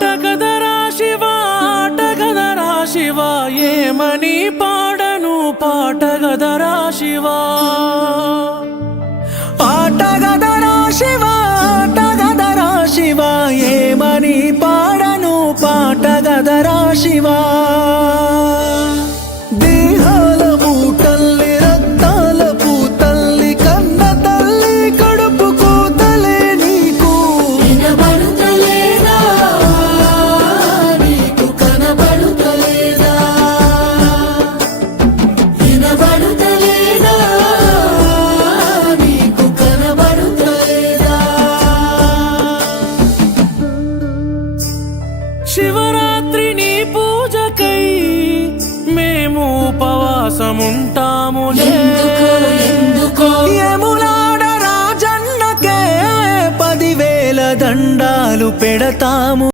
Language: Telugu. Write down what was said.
ఆట కదరా శివ ఆట కదరా శివ ఏమని పాడను పాట గదరా శివ? ఆట గదరా శివ ఆట గదరా శివ ఏమని పాడను పాట గదరా శివా? శివరాత్రి నీ పూజకై మేము ఉపవాసముంటాములే. యములాడ రాజన్నకే పదివేల దండాలు పెడతాము.